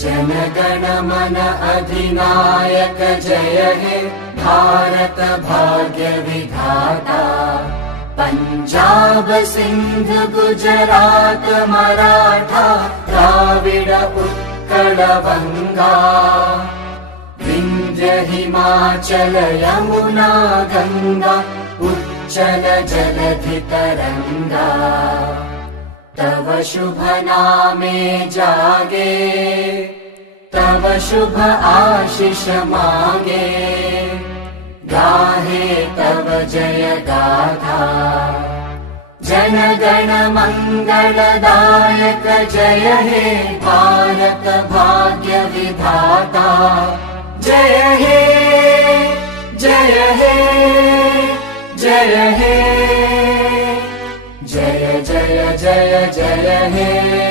जनगण मन अधिनायक जय हे भारत भाग्य विधाता। पंजाब सिंध गुजरात मराठा द्राविड उत्कल बंगा। विंध्य हिमाचल यमुना गंगा उच्चल जलधि तरंगा। तव शुभ नामे जागे तव शुभ आशीष मागे। गाहे तव जय गाथा जनगण मंगलदायक जय हे भारत भाग्य विधाता। जय हे जय हे जय हे जय जय जय जय हे।